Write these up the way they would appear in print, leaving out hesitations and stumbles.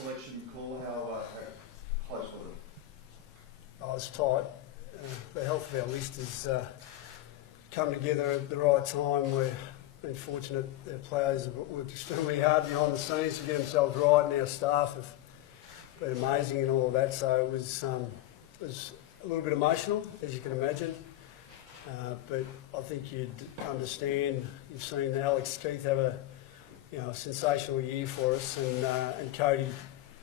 selection call? How close was it? Oh, it's tight. The health of our list has come together at the right time. We've been fortunate our players have worked extremely hard behind the scenes to get themselves right, and our staff have been amazing and all of that. So it was a little bit emotional, as you can imagine. But I think you'd understand. You've seen Alex Keith have a sensational year for us, and Cody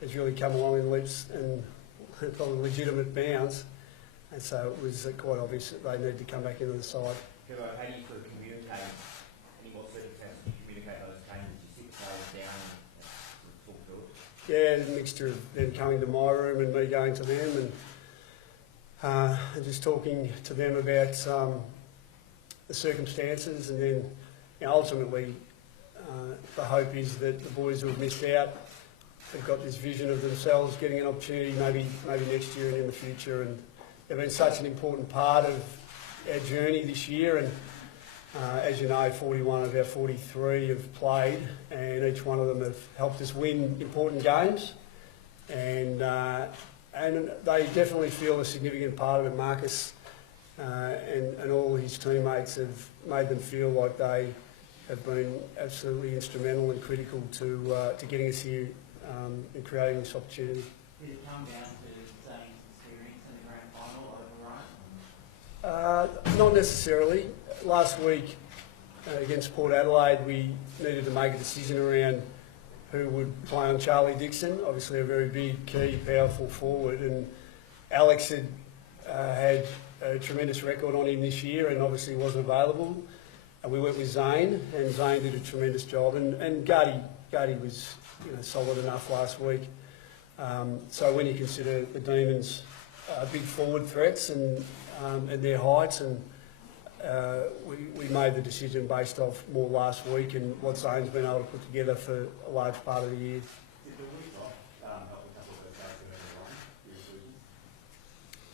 has really come along in leaps and probably legitimate bounds. And so it was quite obvious that they needed to come back into the side. How do you sort of communicate, in what circumstances do you communicate those changes? Do you sit players down and talk through it? Yeah, a mixture of them coming to my room and me going to them, and just talking to them about the circumstances, and then ultimately the hope is that the boys who have missed out have got this vision of themselves getting an opportunity maybe next year and in the future, and they've been such an important part of our journey this year. And as you know, 41 of our 43 have played, and each one of them have helped us win important games, and they definitely feel a significant part of it. Marcus and all his teammates have made them feel like they have been absolutely instrumental and critical to getting us here and creating this opportunity. Did it come down to Zane's experience in the grand final overrun? Not necessarily. Last week against Port Adelaide, we needed to make a decision around who would play on Charlie Dixon, obviously a very big, key, powerful forward. And Alex had had a tremendous record on him this year and obviously wasn't available. And we went with Zane, and Zane did a tremendous job. And Gardy was solid enough last week. So when you consider the Demons' big forward threats and their heights, and we made the decision based off more last week and what Zane's been able to put together for a large part of the year. Did the week off help a couple of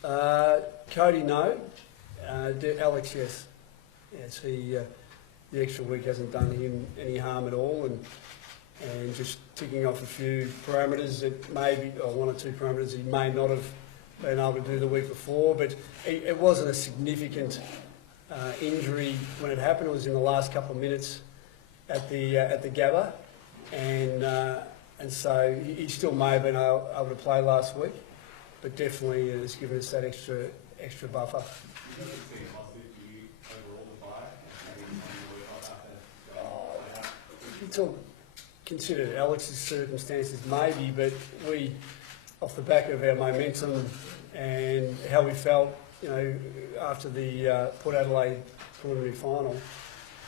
those days Cody, no. Alex, yes. Yes, the extra week hasn't done him any harm at all, and just ticking off a few parameters that maybe, or one or two parameters he may not have been able to do the week before, but it wasn't a significant injury when it happened. It was in the last couple of minutes at the Gabba, and so he still may have been able to play last week, but definitely has given us that extra buffer. Consider Alex's circumstances maybe, but we, off the back of our momentum and how we felt, after the Port Adelaide preliminary final,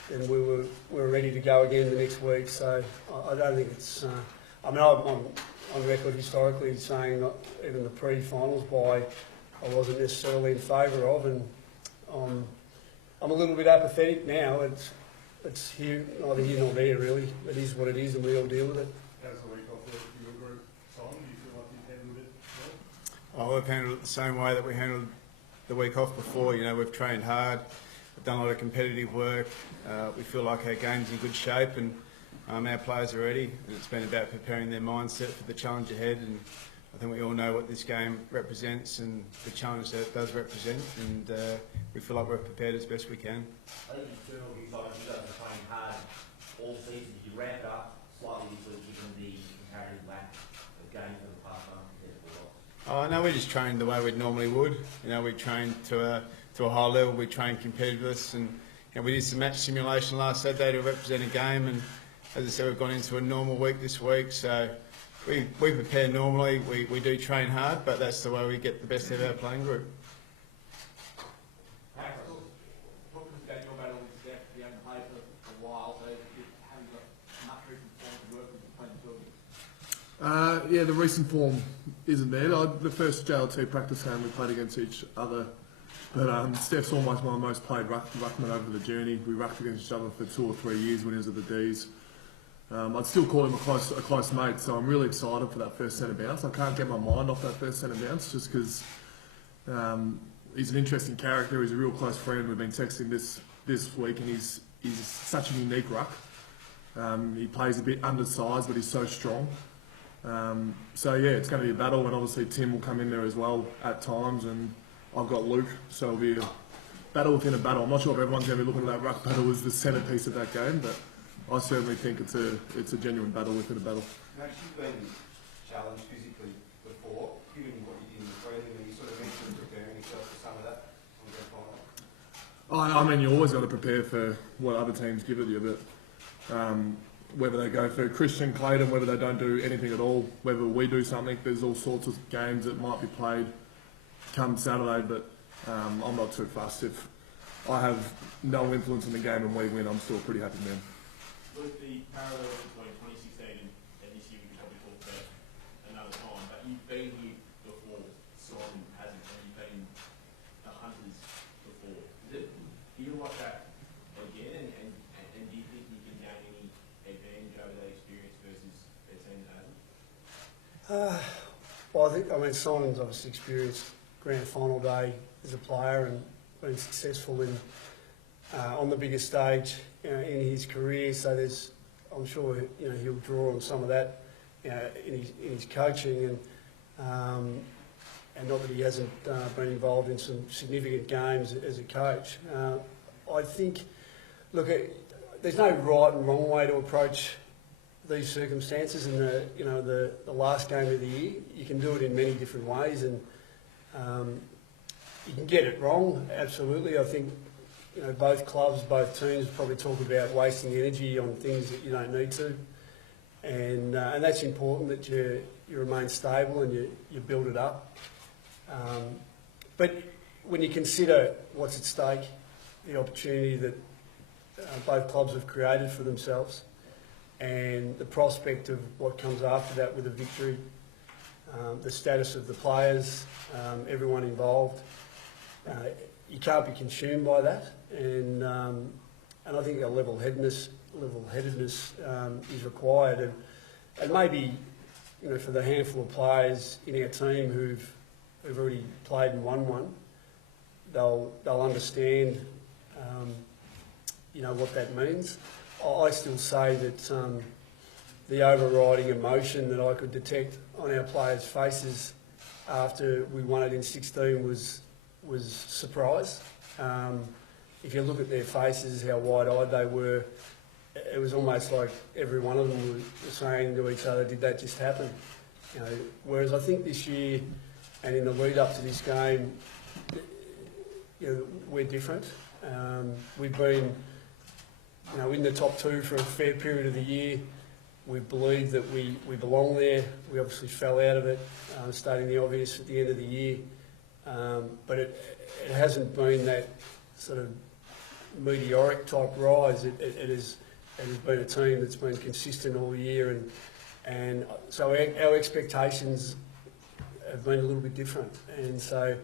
then we were ready to go again the next week. So I don't think it's. I'm on record historically saying that even the pre-finals bye I wasn't necessarily in favour of, and I'm a little bit apathetic now. It's here, neither here nor there really. It is what it is, and we all deal with it. How's the week off your group, Simon? Do you feel like you've handled it well? Oh, we've handled it the same way that we handled the week off before. We've trained hard, we've done a lot of competitive work. We feel like our game's in good shape, and our players are ready. And it's been about preparing their mindset for the challenge ahead. And I think we all know what this game represents and the challenge that it does represent. And we feel like we're prepared as best we can. I think it's true of you guys. You guys have trained hard all season. You ramp it up slightly this week given the comparative lack of games for the past month compared to the last. Oh no, we just trained the way we normally would. We trained to a high level. We trained competitiveness, and we did some match simulation last Saturday to represent a game. And as I said, we've gone into a normal week this week. So we prepare normally. We do train hard, but that's the way we get the best out of our playing group. Yeah, the recent form isn't there. The first JL2 practice game we played against each other, but Steph's almost my most played ruckman over the journey. We rucked against each other for 2 or 3 years when he was at the D's. I'd still call him a close mate, so I'm really excited for that first centre bounce. I can't get my mind off that first centre bounce just because he's an interesting character. He's a real close friend. We've been texting this week, and he's such a unique ruck. He plays a bit undersized, but he's so strong. So yeah, it's going to be a battle, and obviously Tim will come in there as well at times, and I've got Luke, so it'll be a battle within a battle. I'm not sure if everyone's going to be looking at that ruck battle as the centrepiece of that game, but I certainly think it's a genuine battle within a battle. Max, you've been challenged physically before, given what you did in the prelim, and you sort of mentioned preparing yourself for some of that on the grand final. I mean, you always got to prepare for what other teams give it you, but whether they go for Christian Clayton, whether they don't do anything at all, whether we do something, there's all sorts of games that might be played come Saturday, but I'm not too fussed. If I have no influence in the game and we win, I'm still a pretty happy man. Look, the parallel between 2016 and this year, we can probably talk about another time, but you've been here before, Simon hasn't, and you've been the Hunters before. Does it feel like that again, and do you think you can gain any advantage over that experience versus a team that hasn't? Well, I mean, Simon's obviously experienced grand final day as a player and been successful in on the biggest stage in his career. So I'm sure he'll draw on some of that in his coaching, and not that he hasn't been involved in some significant games as a coach. I think, look, there's no right and wrong way to approach these circumstances. In the last game of the year, you can do it in many different ways, and you can get it wrong. Absolutely, I think both clubs, both teams probably talk about wasting energy on things that you don't need to, and that's important that you remain stable and you build it up. But when you consider what's at stake, the opportunity that both clubs have created for themselves, and the prospect of what comes after that with a victory, the status of the players, everyone involved, you can't be consumed by that, and I think a level-headedness is required, and maybe for the handful of players in our team who've already played and won one, they'll understand what that means. I still say that the overriding emotion that I could detect on our players' faces after we won it in 16 was surprise. If you look at their faces, how wide-eyed they were, it was almost like every one of them was saying to each other, "Did that just happen?" Whereas I think this year, and in the lead-up to this game, we're different. We've been in the top two for a fair period of the year. We believed that we belong there. We obviously fell out of it, stating the obvious at the end of the year. But it hasn't been that sort of meteoric type rise. It has been a team that's been consistent all year, and so our expectations have been a little bit different. And so,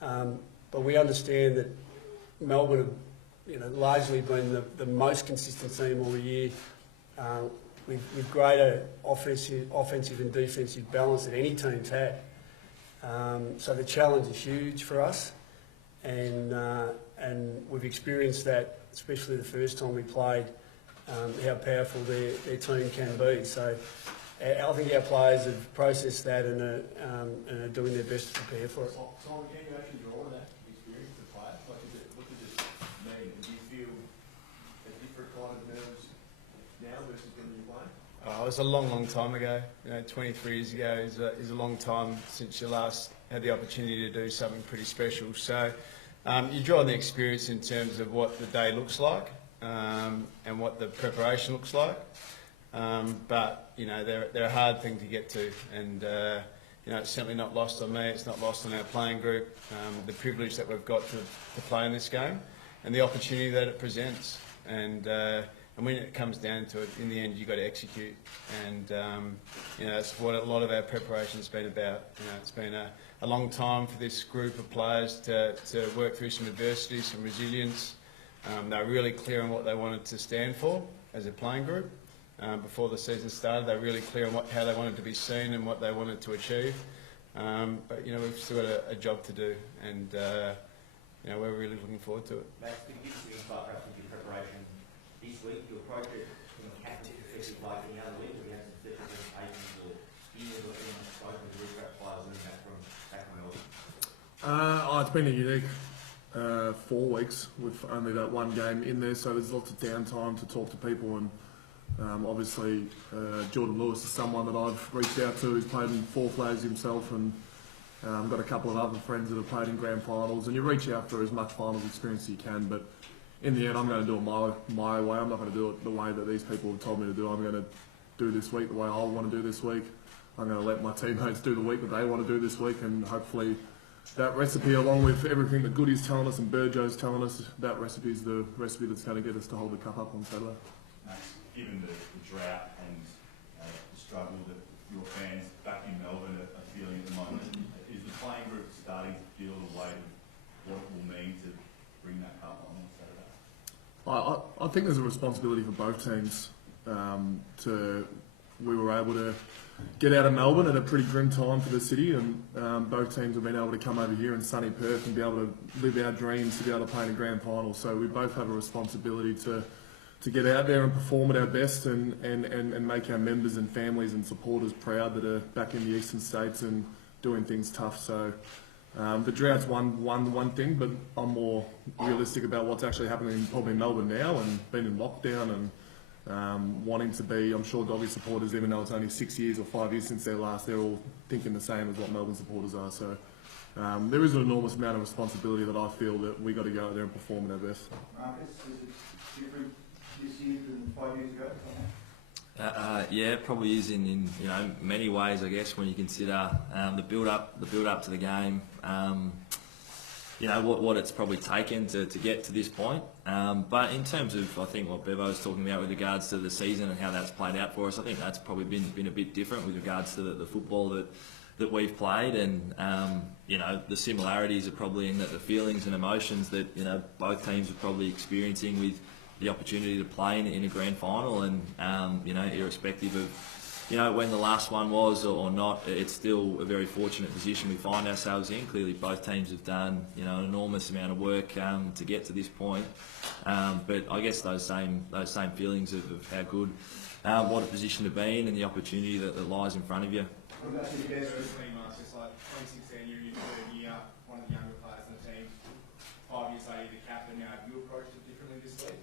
but we understand that Melbourne have largely been the most consistent team all year, with greater offensive and defensive balance than any team's had. So the challenge is huge for us, and we've experienced that, especially the first time we played, how powerful their team can be. So I think our players have processed that and are doing their best to prepare for it. Simon, can you actually draw on that experience to play? What does it mean? Do you feel a different kind of nerves now versus when you were playing? It was a long time ago. 23 years ago is a long time since you last had the opportunity to do something pretty special. So you draw on the experience in terms of what the day looks like and what the preparation looks like. But they're a hard thing to get to, and it's certainly not lost on me. It's not lost on our playing group. The privilege that we've got to play in this game, and the opportunity that it presents, and when it comes down to it, in the end, you've got to execute, and that's what a lot of our preparation has been about. It's been a long time for this group of players to work through some adversity, some resilience. They're really clear on what they wanted to stand for as a playing group. Before the season started, they were really clear on how they wanted to be seen and what they wanted to achieve. But we've still got a job to do, and we're really looking forward to it. Max, could you give us some insight perhaps into your preparation this week? You approach it from a captain perspective like any other week, or you have some special presentations or you ever spoken to the recap players and back from Melbourne? It's been a unique 4 weeks with only that one game in there, so there's lots of downtime to talk to people, and obviously Jordan Lewis is someone that I've reached out to who's played in 4 flags himself, and got a couple of other friends that have played in grand finals, and you reach out for as much finals experience as you can, but in the end I'm going to do it my way. I'm not going to do it the way that these people have told me to do. I'm going to do this week the way I want to do this week. I'm going to let my teammates do the week that they want to do this week, and hopefully that recipe, along with everything that Goody's telling us and Burjo's telling us, that recipe is the recipe that's going to get us to hold the cup up on Saturday. Given the drought and the struggle that your fans back in Melbourne are feeling at the moment, is the playing group starting to feel the weight of what it will mean to bring that cup on Saturday? I think there's a responsibility for both teams. We were able to get out of Melbourne at a pretty grim time for the city, and both teams have been able to come over here in sunny Perth and be able to live our dreams to be able to play in a grand final. So we both have a responsibility to get out there and perform at our best and make our members and families and supporters proud that are back in the eastern states and doing things tough. So the drought's one thing, but I'm more realistic about what's actually happening probably in Melbourne now, and being in lockdown and wanting to be, I'm sure Doggy supporters, even though it's only 6 years or 5 years since their last, they're all thinking the same as what Melbourne supporters are. So there is an enormous amount of responsibility that I feel that we got to go out there and perform at our best. Marcus, is it different this year than 5 years ago? Yeah, it probably is in many ways, I guess, when you consider the build up to the game. What it's probably taken to get to this point. But in terms of, I think, what Bevo was talking about with regards to the season and how that's played out for us, I think that's probably been a bit different with regards to the football that we've played, and the similarities are probably in the feelings and emotions that both teams are probably experiencing with the opportunity to play in a grand final, and irrespective of when the last one was or not, it's still a very fortunate position we find ourselves in. Clearly both teams have done an enormous amount of work to get to this point, but I guess those same feelings of how good, what a position to be in, and the opportunity that lies in front of you. What about you guys? It's like 2016, you're in your third year, one of the younger players in the team. 5 years later, you're the captain. Now, have you approached it differently this week?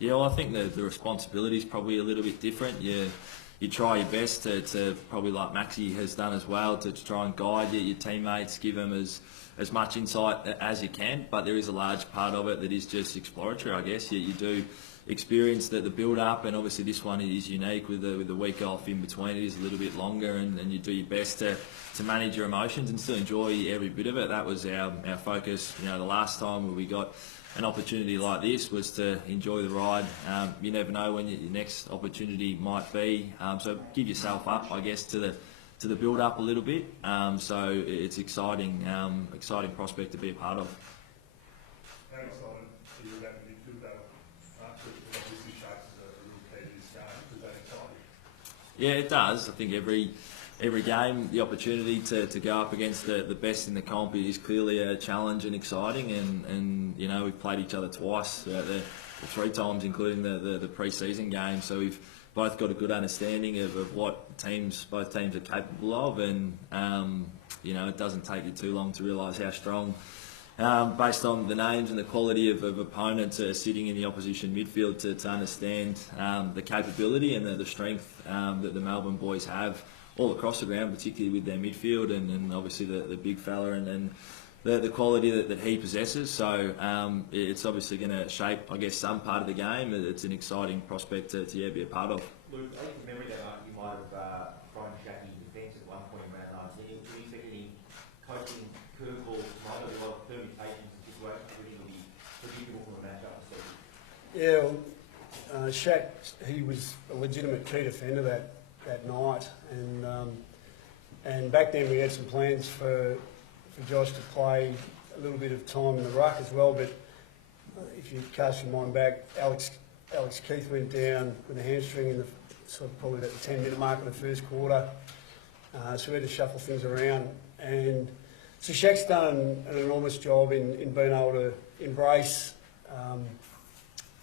Yeah, well, I think the responsibility is probably a little bit different. You try your best to probably, like Maxi has done as well, to try and guide your teammates, give them as much insight as you can, but there is a large part of it that is just exploratory, I guess. You do experience the build-up, and obviously this one is unique with the week off in between. It is a little bit longer, and you do your best to manage your emotions and still enjoy every bit of it. That was our focus. The last time when we got an opportunity like this was to enjoy the ride. You never know when your next opportunity might be, so give yourself up, I guess, to the build up a little bit. So it's exciting prospect to be a part of. How excited are you about the midfield battle? Because obviously Sharks is a real key to this game. Does that excite you? Yeah, it does. I think every game, the opportunity to go up against the best in the comp is clearly a challenge and exciting, and we've played each other twice, the 3 times including the pre-season game, so we've both got a good understanding of what both teams are capable of, and it doesn't take you too long to realise how strong, based on the names and the quality of opponents sitting in the opposition midfield, to understand the capability and the strength that the Melbourne boys have all across the ground, particularly with their midfield, and obviously the big fella and the quality that he possesses. So it's obviously going to shape, I guess, some part of the game. It's an exciting prospect to be a part of. Luke, I think from memory there, you might have thrown Shaq in defence at one point around last year. Do you expect any coaching curveballs tonight, or a lot of permutations and situations that will be predictable from a matchup perspective? Yeah, well, Shaq, he was a legitimate key defender that night, and back then we had some plans for Josh to play a little bit of time in the ruck as well, but if you cast your mind back, Alex Keith went down with a hamstring in the probably at the 10-minute mark of the first quarter, so we had to shuffle things around, and so Shaq's done an enormous job in being able to embrace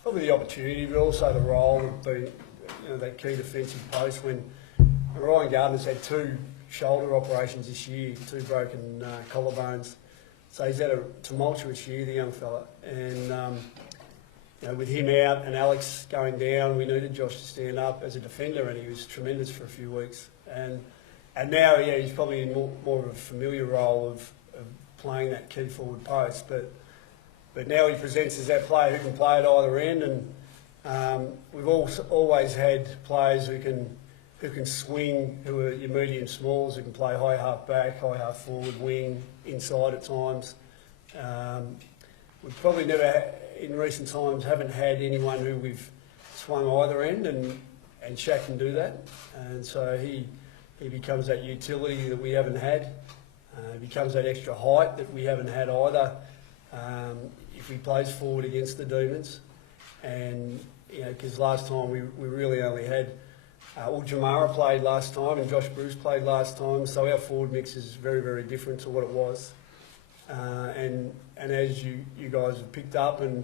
probably the opportunity, but also the role of being that key defensive post when Ryan Gardner's had two shoulder operations this year, 2 broken collarbones. So he's had a tumultuous year, the young fella. And you know, with him out and Alex going down, we needed Josh to stand up as a defender, and he was tremendous for a few weeks. And now, yeah, he's probably in more of a familiar role of playing that key forward post. But now he presents as that player who can play at either end, and we've always had players who can swing, who are your medium smalls, who can play high half back, high half forward, wing, inside at times. We've probably never, in recent times, haven't had anyone who we've swung either end, and Shaq can do that. And so he becomes that utility that we haven't had. He becomes that extra height that we haven't had either. If he plays forward against the Demons, and you know, because last time we really only had Jamara played last time and Josh Bruce played last time, so our forward mix is very, very different to what it was. And as you guys have picked up, and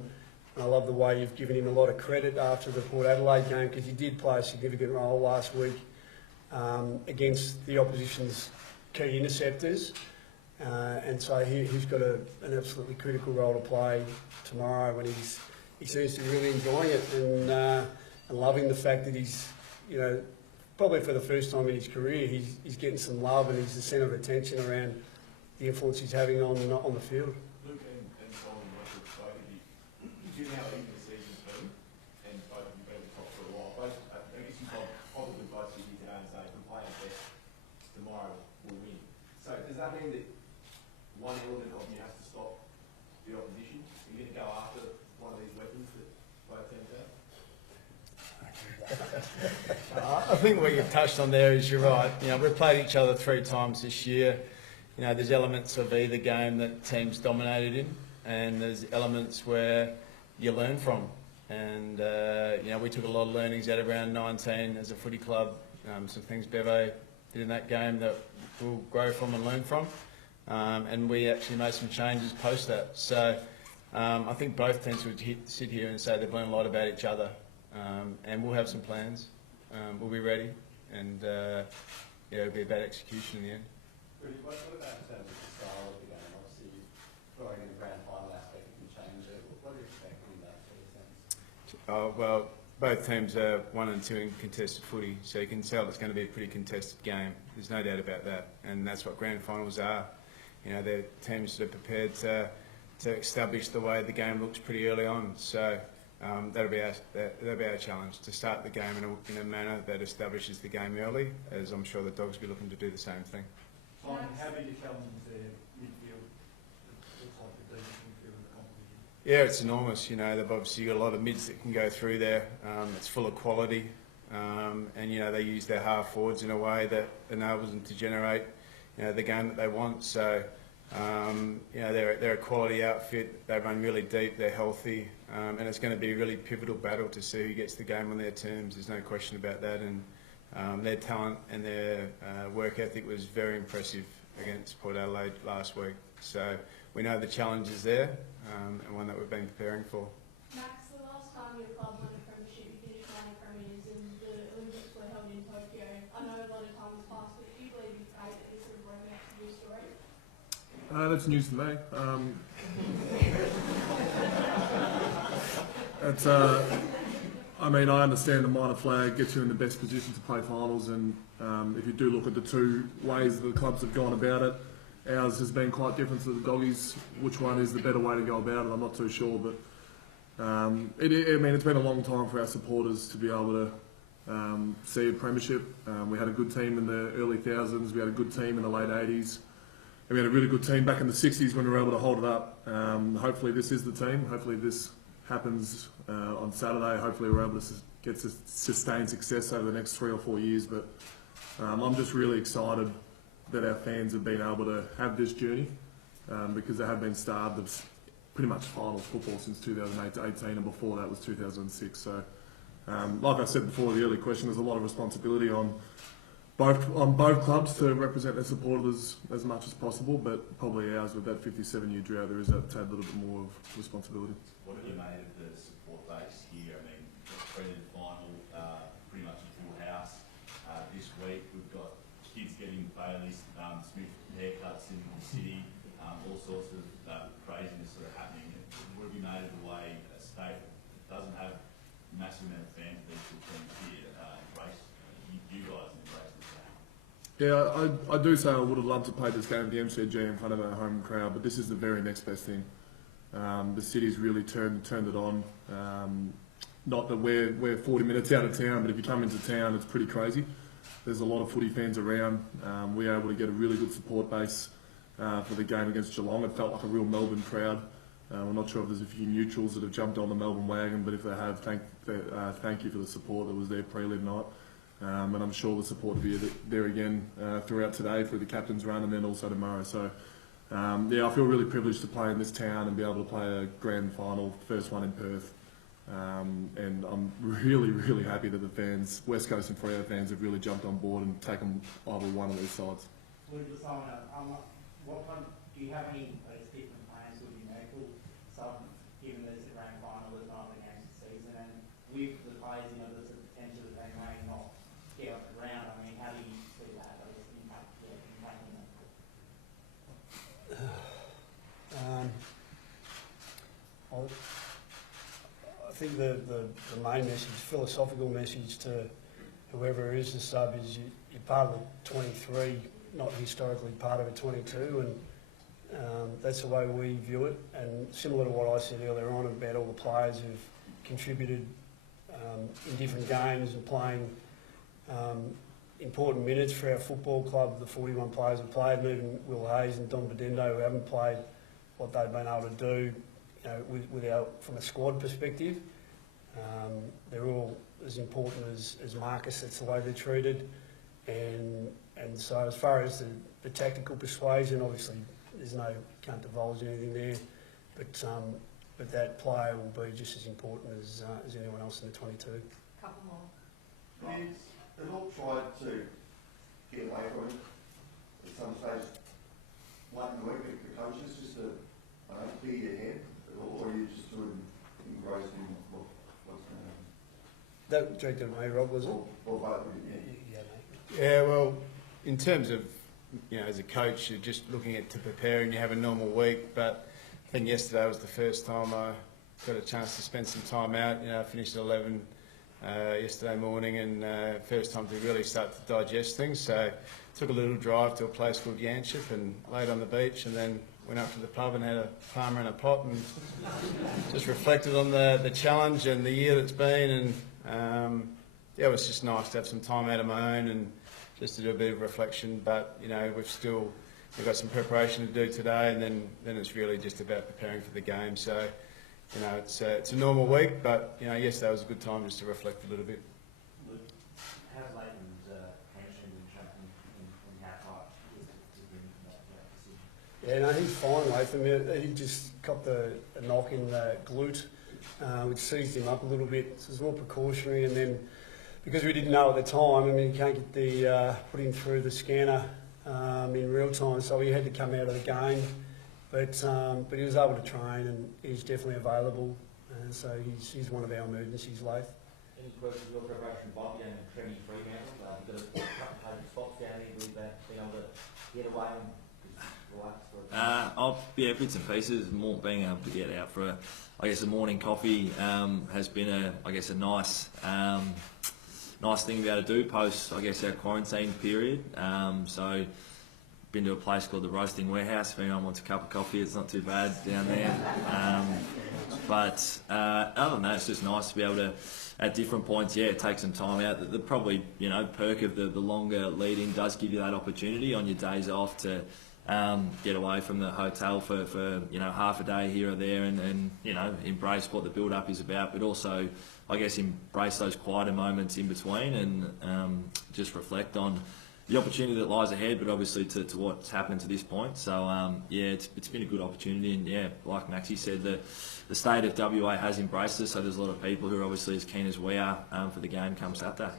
I love the way you've given him a lot of credit after the Port Adelaide game, because he did play a significant role last week against the opposition's key interceptors. And so he's got an absolutely critical role to play tomorrow, when he seems to be really enjoying it and loving the fact that he's, you know, probably for the first time in his career, he's getting some love, and he's the centre of attention around the influence he's having on the field. Luke and Simon, both of you, do you know how even the season's been? And both of you been at the top for a while. Both, I guess you probably both sit here today and say, if we play our best tomorrow, we'll win. So does that mean that one element of you has to stop the opposition? Are you going to go after one of these weapons that both teams have? I think what you've touched on there is you're right. You know, we've played each other 3 times this year. You know, there's elements of either game that teams dominated in, and there's elements where you learn from. And you know, we took a lot of learnings out of round 19 as a footy club. Some things Bevo did in that game that we'll grow from and learn from. And we actually made some changes post that. So I think both teams would sit here and say they've learned a lot about each other. And we'll have some plans. We'll be ready, and yeah, it'll be about execution in the end. Rudy, what about in terms of the style of the game? Obviously, throwing in the grand final aspect can change it. What are you expecting in that sort of sense? Well, both teams are 1 and 2 in contested footy, so you can tell it's going to be a pretty contested game. There's no doubt about that, and that's what grand finals are. You know, they're teams that are prepared to establish the way the game looks pretty early on. So that'll be our challenge, to start the game in a manner that establishes the game early, as I'm sure the Dogs will be looking to do the same thing. Simon, how big a challenge is their midfield? It looks like the deepest midfield in the competition. Yeah, it's enormous. You know, they've obviously got a lot of mids that can go through there. It's full of quality, and you know, they use their half forwards in a way that enables them to generate, you know, the game that they want. So you know, they're a quality outfit. They run really deep. They're healthy, and it's going to be a really pivotal battle to see who gets the game on their terms. There's no question about that. And their talent and their work ethic was very impressive against Port Adelaide last week. So we know the challenge is there, and one that we've been preparing for. Max, the last time your club won a premiership, you finished 9 premiers, and the Olympics were held in Tokyo. I know a lot of time has passed, but do you believe you say that this is a romance to your story? That's news to me. It's, I mean, I understand the minor flag gets you in the best position to play finals, and if you do look at the 2 ways the clubs have gone about it, ours has been quite different to the Doggies. Which one is the better way to go about it, I'm not too sure, but I mean, it's been a long time for our supporters to be able to see a premiership. We had a good team in the early 2000s, we had a good team in the late 80s, and we had a really good team back in the 60s when we were able to hold it up. Hopefully this is the team, hopefully this happens on Saturday. Hopefully we're able to get sustained success over the next 3 or 4 years, but I'm just really excited that our fans have been able to have this journey, because they have been starved of pretty much finals football since 2008 to 18, and before that was 2006. So like I said before, the early question, there's a lot of responsibility on both clubs to represent their supporters as much as possible, but probably ours, with that 57-year drought, there is a tad little bit more of responsibility. What have you made of the support base here? I mean, the prelim final, pretty much a full house. This week we've got kids getting played these smooth haircuts in the city, all sorts of craziness sort of happening. It would be made of the way a state that doesn't have a massive amount of fans of these two teams here embrace, you guys embrace this game. Yeah, I do say I would have loved to play this game at the MCG in front of our home crowd, but this is the very next best thing. The city's really turned it on. Not that we're 40 minutes out of town, but if you come into town, it's pretty crazy. There's a lot of footy fans around. We were able to get a really good support base for the game against Geelong. It felt like a real Melbourne crowd. I'm not sure if there's a few neutrals that have jumped on the Melbourne wagon, but if they have, thank you for the support that was there pre-league night. And I'm sure the support will be there again throughout today through the captain's run and then also tomorrow. So, yeah, I feel really privileged to play in this town and be able to play a grand final, first one in Perth. And I'm really, really happy that the fans, West Coast and Freo fans, have really jumped on board and taken either one of these sides. With the sign up, what kind, do you have any different plans with your medical stuff, given that it's a grand final, there's not the games this season, and with the players, there's a potential that they may not get off the ground. I mean, how do you see that, impacting them? I think the main message, philosophical message to whoever is the sub is you're part of the 23, not historically part of a 22, and that's the way we view it. And similar to what I said earlier on about all the players who've contributed in different games and playing important minutes for our football club, the 41 players who played, and even Will Hayes and Don Bedendo, who haven't played what they've been able to do, from a squad perspective. They're all as important as Marcus. That's the way they're treated. And so as far as the tactical persuasion, obviously can't divulge anything there, but that player will be just as important as anyone else in the 22. Couple more. They've all tried to get away from it at some stage. Late in the week, the coaches just to clear your head at all, or are you just sort of engrossed in what's going on? That directed at me, Rob, was it? Or both, Yeah, well, in terms of, as a coach, you're just looking to prepare and you have a normal week, but I think yesterday was the first time I got a chance to spend some time out. I finished at 11 yesterday morning, and first time to really start to digest things. So took a little drive to a place called Yanchep and laid on the beach, and then went up to the pub and had a farmer and a pot, and just reflected on the challenge and the year that's been. And it was just nice to have some time out of my own and just to do a bit of reflection. But we've got some preparation to do today, and then it's really just about preparing for the game. So it's a normal week, but yesterday was a good time just to reflect a little bit. How's Leighton's hamstring been tracking and how tight is that decision? Yeah, no, he's fine, Latham. He just copped a knock in the glute, which seized him up a little bit. So it was more precautionary, and then because we didn't know at the time, you can't get put him through the scanner in real time, so he had to come out of the game. But he was able to train, and he's definitely available. And so he's one of our emergencies, Lath. Any questions of your preparation, Bob? You're going to training Fremantle. You've got a couple of spots down there with being able to get away and relax. Bits and pieces. More being able to get out for a morning coffee has been a nice thing to be able to do post our quarantine period. So been to a place called the Roasting Warehouse. If anyone wants a cup of coffee, it's not too bad down there. But other than that, it's just nice to be able to, at different points, take some time out. The probably perk of the longer lead-in does give you that opportunity on your days off to get away from the hotel for half a day here or there, and embrace what the build-up is about, but also embrace those quieter moments in between, and just reflect on the opportunity that lies ahead, but obviously to what's happened to this point. So it's been a good opportunity, and like Maxie said, the state of WA has embraced us. So there's a lot of people who are obviously as keen as we are for the game come Saturday.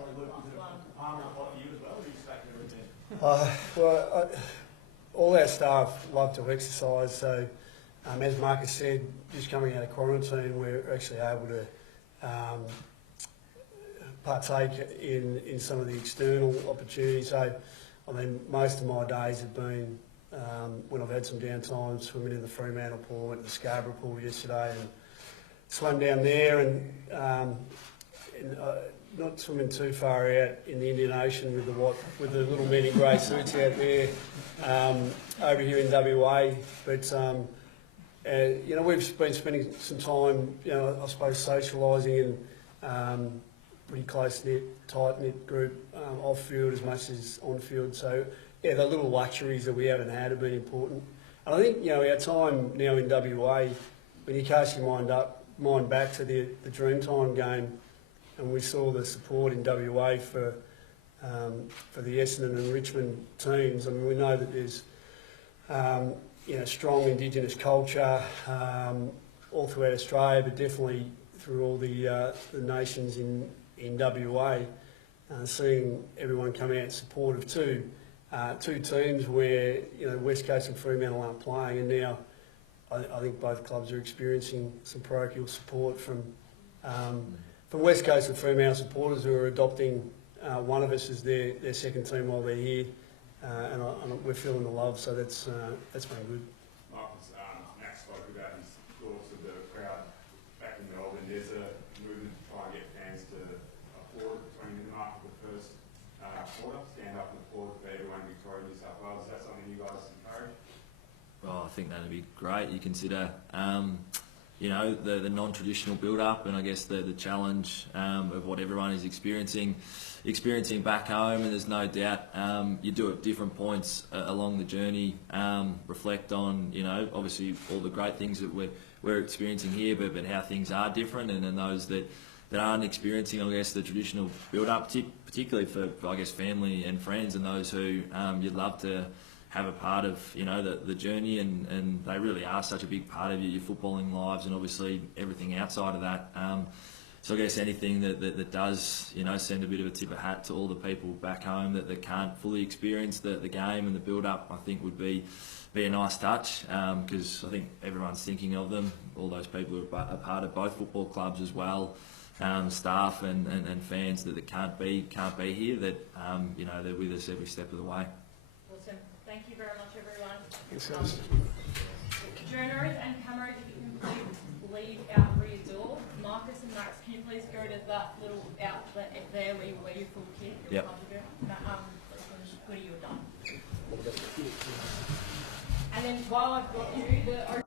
All our staff love to exercise. So as Marcus said, just coming out of quarantine, we're actually able to partake in some of the external opportunities. So I mean, most of my days have been when I've had some downtime, swimming in the Fremantle pool, went to the Scarborough pool yesterday and swam down there, and not swimming too far out in the Indian Ocean with the little men in grey suits out there over here in WA. But you know, we've been spending some time, you know, I suppose socialising and pretty close-knit, tight-knit group off-field as much as on-field. So yeah, the little luxuries that we haven't had have been important. And I think, you know, our time now in WA, when you cast your mind back to the Dreamtime game, and we saw the support in WA for the Essendon and Richmond teams. I mean, we know that there's you know, strong Indigenous culture all throughout Australia, but definitely through all the nations in WA. Seeing everyone come out supportive too. Two teams where, you know, West Coast and Fremantle aren't playing, and now I think both clubs are experiencing some parochial support from West Coast and Fremantle supporters who are adopting one of us as their second team while they're here, and we're feeling the love, so that's been good. Marcus, Max spoke about his thoughts of the crowd back in Melbourne. There's a movement to try and get fans to applaud at the 20-minute mark of the first quarter, stand up and applaud for everyone in Victoria, New South Wales. Is that something you guys encourage? Well, I think that'd be great. You consider, you know, the non-traditional build-up, and I guess the challenge of what everyone is experiencing back home, and there's no doubt you do at different points along the journey. Reflect on, you know, obviously all the great things that we're experiencing here, but how things are different, and then those that aren't experiencing, I guess, the traditional build-up, particularly for, I guess, family and friends, and those who you'd love to have a part of, you know, the journey, and they really are such a big part of your footballing lives, and obviously everything outside of that. So I guess anything that does, you know, send a bit of a tip of hat to all the people back home that can't fully experience the game and the build-up, I think would be a nice touch, because I think everyone's thinking of them, all those people who are a part of both football clubs as well, staff and fans that can't be here, that you know, they're with us every step of the way. Awesome. Thank you very much, everyone. Thanks, Journos and cameras, if you can please leave out rear door. Marcus and Max, can you please go to that little outlet there where you wear your full kit? Yep. When you're done. And then while I've got you, the